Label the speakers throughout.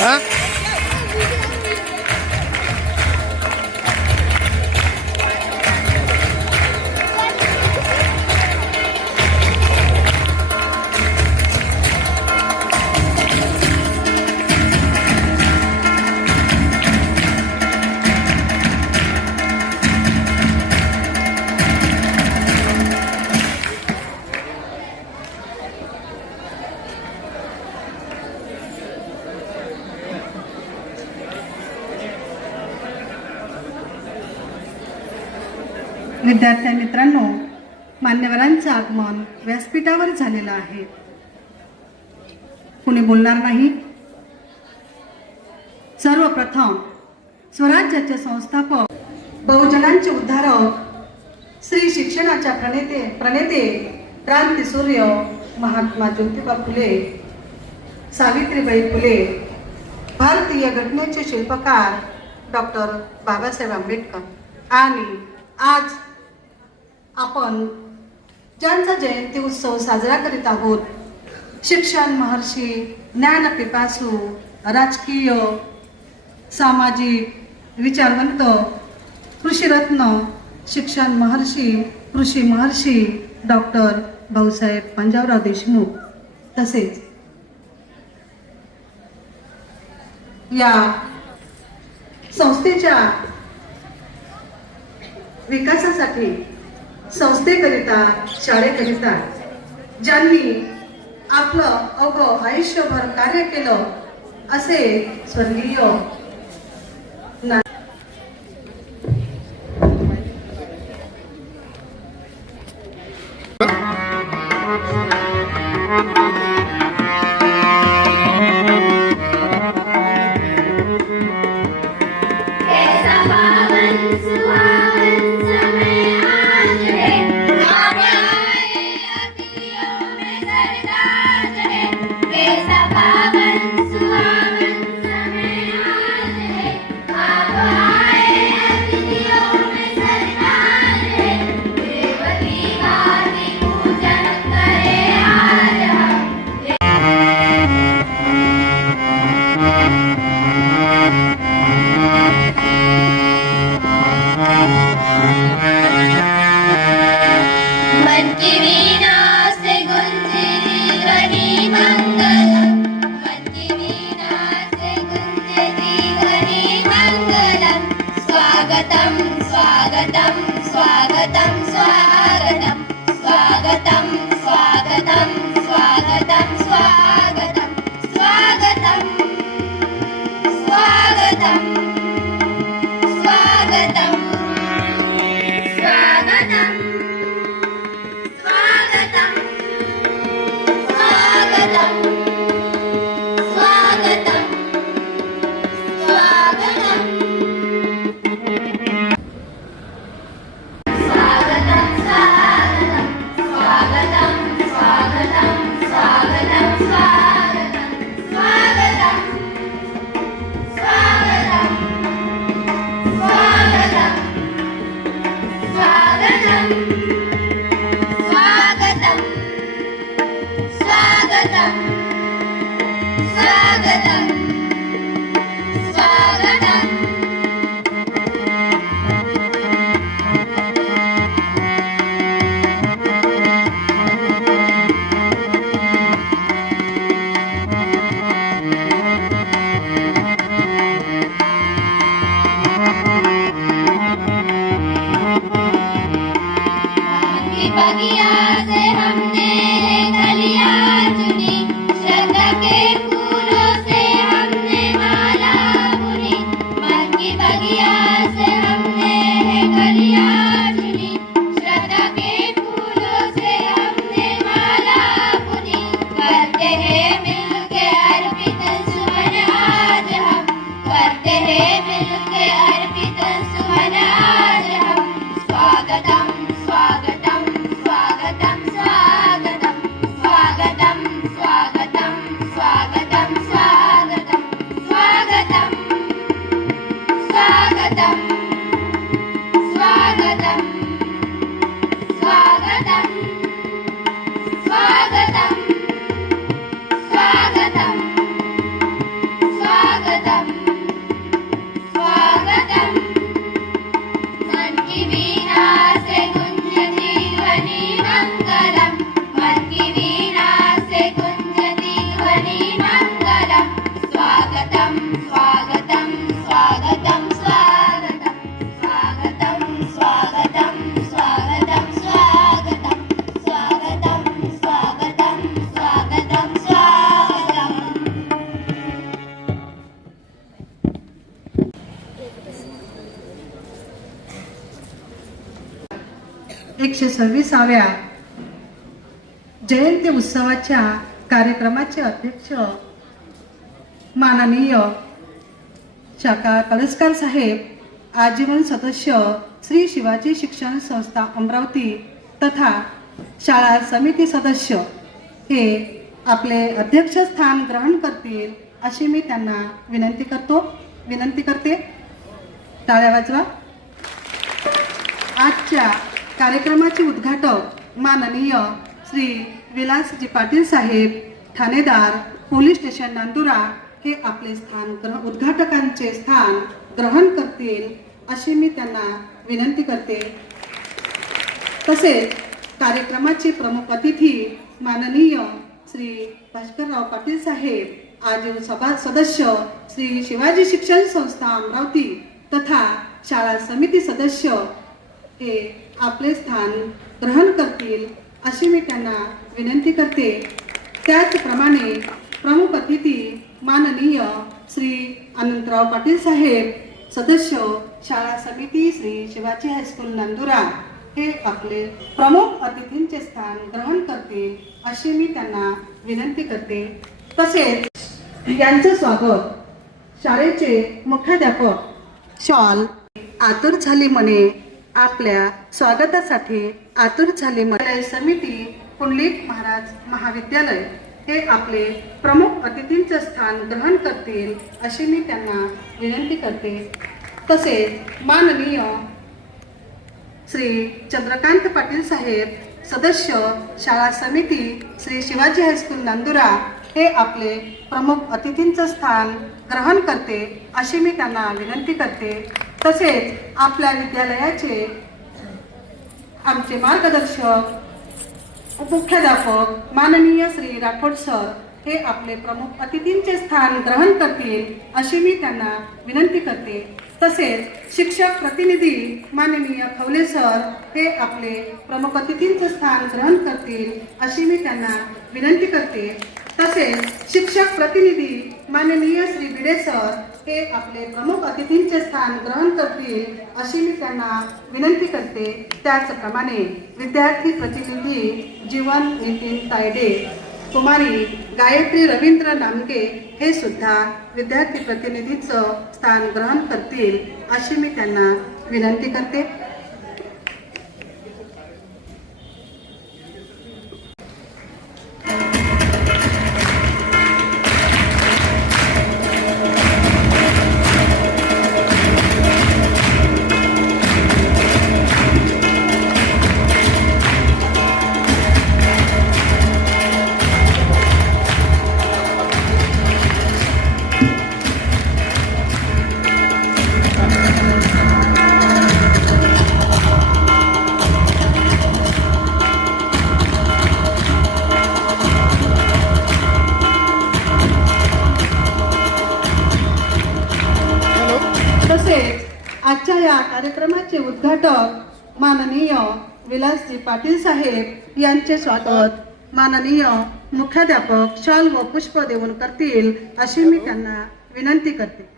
Speaker 1: Hã?
Speaker 2: विद्यार्थी मित्रांनो मान्यवरांचं आगमन व्यासपीठावर झालेलं आहे. कुणी बोलणार नाही? सर्वप्रथम स्वराज्याचे संस्थापक बहुजनांचे उद्धारक श्री शिक्षणाच्या प्रणेते प्रणेते क्रांतीसूर्य महात्मा ज्योतिबा फुले सावित्रीबाई फुले भारतीय घटनेचे शिल्पकार डॉक्टर बाबासाहेब आंबेडकर. आणि आज आपण ज्यांचा जयंती उत्सव साजरा करीत आहोत शिक्षण महर्षी ज्ञानपिपासू राजकीय सामाजिक विचारवंत कृषीरत्न शिक्षण महर्षी कृषी महर्षी डॉक्टर भाऊसाहेब पंजाबराव देशमुख तसेच या संस्थेच्या विकासासाठी संस्थेकरिता शाळेकरिता ज्यांनी आपलं अवघं आयुष्यभर कार्य केलं असे स्वर्गीय
Speaker 3: मन की वीणा स्वागतं
Speaker 2: एकशे सव्वीसाव्या जयंती उत्सवाच्या कार्यक्रमाचे अध्यक्ष माननीय शाखा कळसकर साहेब आजीवन सदस्य श्री शिवाजी शिक्षण संस्था अमरावती तथा शाळा समिती सदस्य हे आपले अध्यक्षस्थान ग्रहण करतील अशी मी त्यांना विनंती करतो विनंती करते. टाळ्या वाजवा. आजच्या कार्यक्रमाचे उद्घाटक माननीय श्री विलासजी पाटील साहेब ठाणेदार पोलीस स्टेशन नांदुरा हे आपले स्थान ग्रह उद्घाटकांचे स्थान ग्रहण करतील अशी मी त्यांना विनंती करते. तसेच कार्यक्रमाचे प्रमुख अतिथी माननीय श्री भास्करराव पाटील साहेब आजीव सभा सदस्य श्री शिवाजी शिक्षण संस्था अमरावती तथा शाळा समिती सदस्य हे आपले स्थान ग्रहण करतील अशी मी त्यांना विनंती करते. त्याचप्रमाणे प्रमुख अतिथी माननीय श्री अनंतराव पाटील साहेब सदस्य शाळा समिती श्री शिवाजी हायस्कूल नांदुरा. हे आपले प्रमुख अतिथींचे स्थान ग्रहण करतील अशी मी त्यांना विनंती करते. तसेच यांचं स्वागत शाळेचे मुख्याध्यापक शॉल आतुर झाली म्हणे. आपल्या स्वागतासाठी आतुर झाली म्हणे. समिती पुंडलिक महाराज महाविद्यालय. हे आपले प्रमुख अतिथींचं स्थान ग्रहण करतील अशी मी त्यांना विनंती करते. तसेच माननीय श्री चंद्रकांत पाटील साहेब सदस्य शाळा समिती श्री शिवाजी हायस्कूल नांदुरा हे आपले प्रमुख अतिथींचं स्थान ग्रहण करते अशी मी त्यांना विनंती करते. तसेच आपल्या विद्यालयाचे आमचे मार्गदर्शक उपमुख्याध्यापक माननीय श्री राठोड सर हे आपले प्रमुख अतिथींचे स्थान ग्रहण करतील अशी मी त्यांना विनंती करते. तसेच शिक्षक प्रतिनिधी माननीय खवले सर हे आपले प्रमुख अतिथींचे स्थान ग्रहण करतील अशी मी त्यांना विनंती करते. तसेच शिक्षक प्रतिनिधी माननीय श्री भिडे सर हे आपले प्रमुख अतिथींचे स्थान ग्रहण करतील अशी मी त्यांना विनंती करते. त्याचप्रमाणे विद्यार्थी प्रतिनिधी जीवन नितीन तायडे कुमारी गायत्री रवींद्र नामगे हे सुद्धा विद्यार्थी प्रतिनिधीचं स्थान ग्रहण करतील अशी मी त्यांना विनंती करते. उद्घाटक माननीय विलासजी पाटील साहेब यांचे स्वागत. माननीय मुख्याध्यापक शाल व पुष्प देऊन करतील अशी मी त्यांना विनंती करते.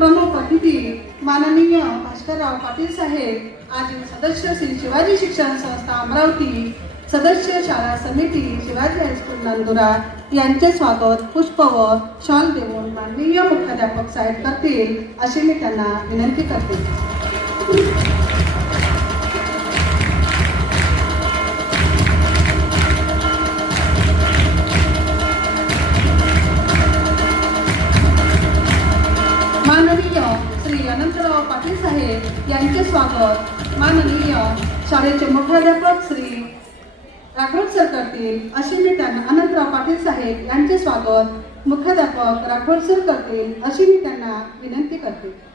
Speaker 2: प्रमुख अतिथी माननीय भास्करराव पाटील साहेब आणि सदस्य श्री शिवाजी शिक्षण संस्था अमरावती सदस्य शाळा समिती शिवाजी हायस्कूल नांदुरा यांचे स्वागत पुष्प व शॉल देऊन माननीय मुख्याध्यापक साहेब करतील अशी मी त्यांना विनंती करते. माननीय श्री अनंतराव पाटील साहेब यांचे स्वागत. माननीय शाळेचे मुख्याध्यापक श्री राठोड सर करतील. अशी मी त्यांना अनंतराव पाटील साहेब यांचे स्वागत. मुख्याध्यापक राठोड सर करतील. अशी मी त्यांना विनंती करते.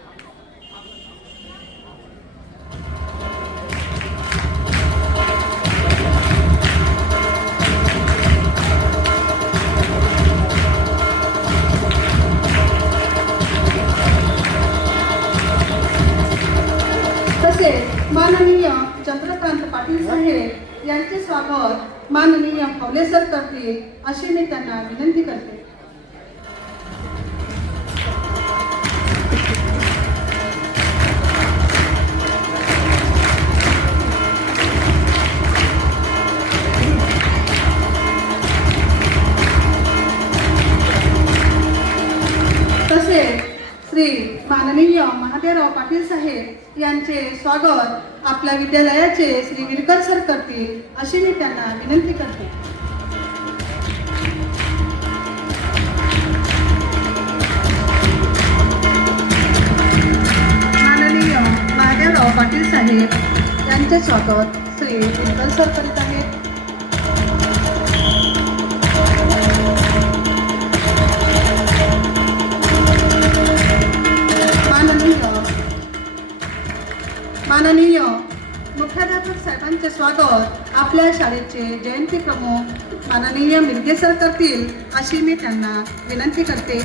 Speaker 2: यांचे स्वागत माननीय फवले सर करतील अशी मी त्यांना विनंती करते. तसेच श्री माननीय महादेवराव पाटील साहेब यांचे स्वागत आपल्या विद्यालयाचे श्री विरकर सर करतील अशी मी त्यांना विनंती करते. माननीय महादेवराव पाटील साहेब यांचे स्वागत श्री विरकर सर करीत आहेत. माननीय मुख्याध्यापक साहेबांचे स्वागत. आपल्या शाळेचे जयंती प्रमुख माननीय मिरगे सर करतील अशी मी त्यांना विनंती करते.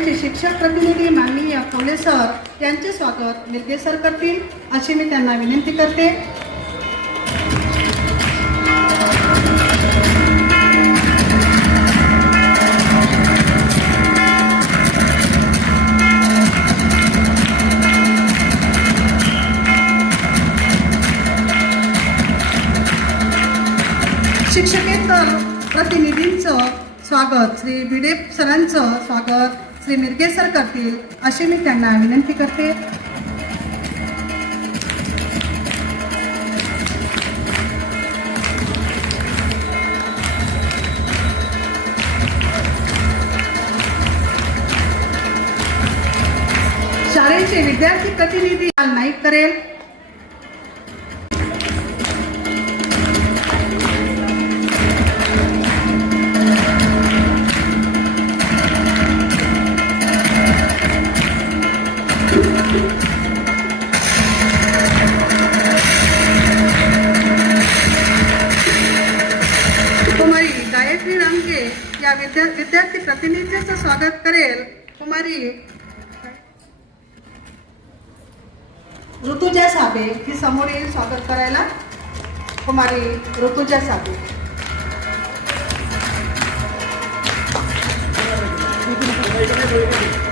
Speaker 2: शाळेचे शिक्षक प्रतिनिधी माननीय फुले सर यांचे स्वागत. मिरगे सर करतील अशी मी त्यांना विनंती करते. शिक्षकेतर प्रतिनिधींचं स्वागत. श्री भिडे सरांचं स्वागत. श्री मिरगे सर करतील अशी मी त्यांना विनंती करते. शाळेचे विद्यार्थी प्रतिनिधी नाईक करेल. करेल कुमारी. ऋतुजा साबे ही समोर येईल स्वागत करायला. कुमारी ऋतुजा साबे. मित्रांनो